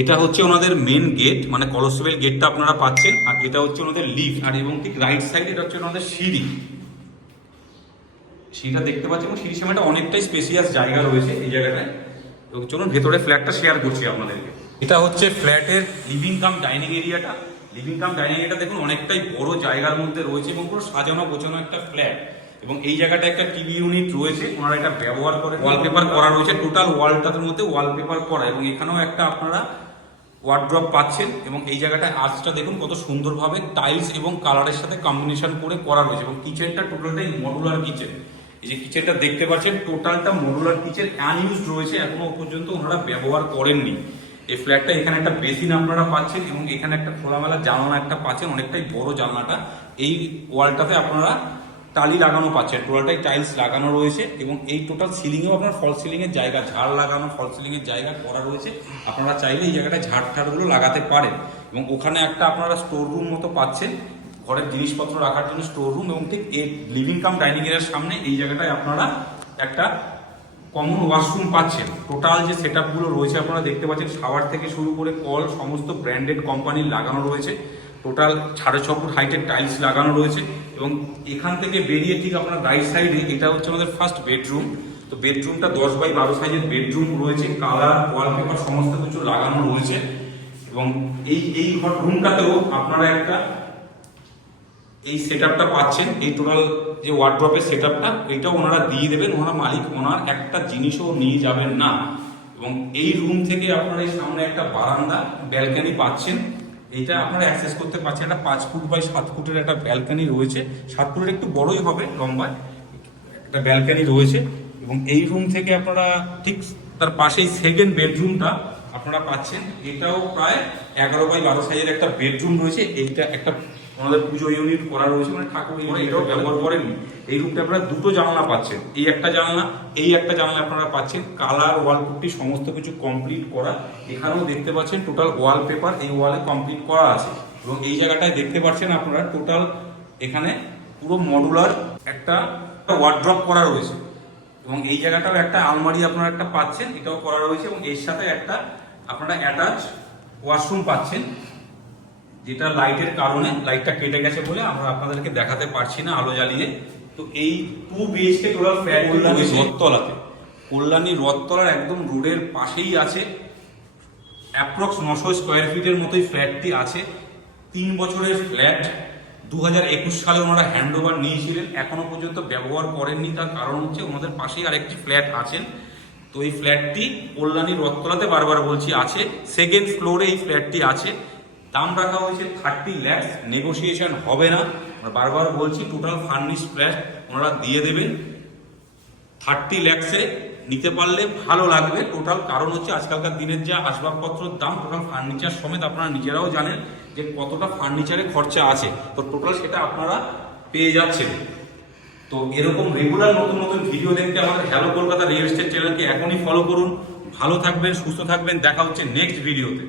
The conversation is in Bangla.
এটা হচ্ছে ওনাদের মেন গেট, মানে কলসবেল গেটটা আপনারা পাচ্ছেন। আর এটা হচ্ছে ওনাদের লিফট, আর এবং ঠিক রাইট সাইডে এটা হচ্ছে ওনাদের সিঁড়ি। সিঁড়িটা দেখতে পাচ্ছেন এবং সিঁড়ির সামনে অনেকটাই স্পেসিয়াস জায়গা রয়েছে এই জায়গাটায়। এবং চলুন ভেতরে ফ্ল্যাটটা শেয়ার করছি আপনাদেরকে। এটা হচ্ছে ফ্ল্যাটের লিভিং কাম ডাইনিং এরিয়াটা। লিভিং কাম ডাইনিং এরিয়াটা দেখুন অনেকটাই বড় জায়গার মধ্যে রয়েছে এবং পুরো সাজানো গোছানো একটা ফ্ল্যাট। এবং এই জায়গাটা একটা টিভি ইউনিট রয়েছে, ওনারা এটা ব্যবহার করে। ওয়ালপেপার করা রয়েছে, টোটাল ওয়ালটার মধ্যে ওয়ালপেপার করা, এবং এখানেও একটা আপনারা ওয়ার্ড্রপ পাচ্ছেন। এবং এই জায়গাটায় আর্চটা দেখুন কত সুন্দরভাবে টাইলস এবং কালারের সাথে কম্বিনেশন করে করা রয়েছে। এবং কিচেনটা টোটালটাই মডুলার কিচেন। এই যে কিচেনটা দেখতে পাচ্ছেন টোটালটা মডুলার কিচেন, আনইউজড রয়েছে, এখনো পর্যন্ত ওনারা ব্যবহার করেননি। এই ফ্ল্যাটটা এখানে একটা বেসিন আপনারা পাচ্ছেন এবং এখানে একটা খোলামেলা জানলা একটা পাচ্ছেন, অনেকটাই বড় জানলাটা। এই ওয়ালটাতে আপনারা টালি লাগানো পাচ্ছেন, টোটালটাই টাইলস লাগানো রয়েছে। এবং এই টোটাল সিলিংয়েও আপনার ফল সিলিং এর জায়গা, ঝাড় লাগানো ফল সিলিং এর জায়গা করা রয়েছে। আপনারা চাইলে এই জায়গাটায় ঝাড় ঠাড়গুলো লাগাতে পারেন। এবং ওখানে একটা আপনারা স্টোর রুম মতো পাচ্ছেন, ঘরের জিনিসপত্র রাখার জন্য স্টোর রুম। এবং ঠিক এই লিভিং কাম ডাইনিং এর সামনে এই জায়গাটায় আপনারা একটা কমন ওয়াশরুম পাচ্ছেন। টোটাল যে সেট আপগুলো রয়েছে আপনারা দেখতে পাচ্ছেন, শাওয়ার থেকে শুরু করে কল সমস্ত ব্র্যান্ডেড কোম্পানির লাগানো রয়েছে। টোটাল 6.5 ফুট হাইটের টাইলস লাগানো রয়েছে। এবং এখান থেকে বেরিয়ে ঠিক আপনার রাইট সাইডে এটা হচ্ছে আমাদের ফার্স্ট বেডরুম। তো বেডরুমটা 10x12 সাইজের বেডরুম রয়েছে, কালার ওয়ালপেপার সমস্ত কিছু লাগানো রয়েছে। এবং এই রুমটাতেও আপনারা একটা এই সেটআপটা পাচ্ছেন। এই টোটাল যে ওয়ার্ড্রপের সেটআপটা এটাও ওনারা দিয়ে দেবেন, ওনারা মালিক, ওনার একটা জিনিসও নিয়ে যাবেন না। এবং এই রুম থেকে আপনারা এই সামনে একটা বারান্দা ব্যালকনি পাচ্ছেন। এইটা আপনারা অ্যাক্সেস করতে পারছেন। একটা 5 ফুট বাই 7 ফুটের একটা ব্যালকনি রয়েছে, 7 ফুটের একটু বড়ই হবে লম্বায়, একটা ব্যালকনি রয়েছে। এবং এই রুম থেকে আপনারা ঠিক তার পাশেই সেকেন্ড বেডরুমটা আপনারা পাচ্ছেন। এটাও প্রায় 11x12 সাইজের একটা বেডরুম রয়েছে। এইটা একটা আমাদের পুজো ইউনিট করা রয়েছে, মানে ঠাকুর এটাও ব্যবহার করেননি। এই রুমটা আপনারা দুটো জানলা পাচ্ছেন, এই একটা জানলা, এই একটা জানলা আপনারা পাচ্ছেন। কালার ওয়ালপুট্টি সমস্ত কিছু কমপ্লিট করা। এখানেও দেখতে পাচ্ছেন টোটাল ওয়ালপেপার এই ওয়ালে কমপ্লিট করা আছে। এবং এই জায়গাটায় দেখতে পাচ্ছেন আপনারা টোটাল এখানে পুরো মডুলার একটা ওয়ার্ড্রপ করা রয়েছে। এবং এই জায়গাটাও একটা আলমারি আপনারা একটা পাচ্ছেন, এটাও করা রয়েছে। এবং এর সাথে একটা আপনারা অ্যাটাচ ওয়াশরুম পাচ্ছেন, যেটা লাইটের কারণে লাইটটা কেটে গেছে বলে আমরা আপনাদেরকে দেখাতে পারছি না আলো জ্বালিয়ে। তো এই 2 BHK টোটাল ফ্ল্যাট রথতলাতে, কল্যাণী রথতলার একদম রোডের পাশেই আছে। অ্যাপ্রক্স 900 স্কোয়ার ফিটের মতোই ফ্ল্যাটটি আছে। 3 বছরের ফ্ল্যাট, 2021 সালে ওনারা হ্যান্ড ওভার নিয়েছিলেন, এখনো পর্যন্ত ব্যবহার করেননি। তার কারণ হচ্ছে ওনাদের পাশেই আরেকটি ফ্ল্যাট আছেন। তো এই ফ্ল্যাটটি কল্যাণী রথতলাতে, বারবার বলছি, আছে। সেকেন্ড ফ্লোরে এই ফ্ল্যাটটি আছে। দাম রাখা হয়েছে 30 লাখ, নেগোসিয়েশন হবে না। বারবার বলছি টোটাল ফার্নিশ ফ্ল্যাট ওনারা দিয়ে দেবেন। 30 লাখে নিতে পারলে ভালো লাগবে টোটাল। কারণ হচ্ছে আজকালকার দিনের যা আসবাবপত্রের দাম, টোটাল ফার্নিচার সমেত আপনারা নিজেরাও জানেন যে কতটা ফার্নিচারে খরচা আছে। তো টোটাল সেটা আপনারা পেয়ে যাচ্ছেন। তো এরকম রেগুলার নতুন নতুন ভিডিও দেখতে আমাদের হ্যালো কলকাতা রিয়েল এস্টেট চ্যানেলকে এখনই ফলো করুন। ভালো থাকবেন, সুস্থ থাকবেন, দেখা হচ্ছে নেক্সট ভিডিওতে।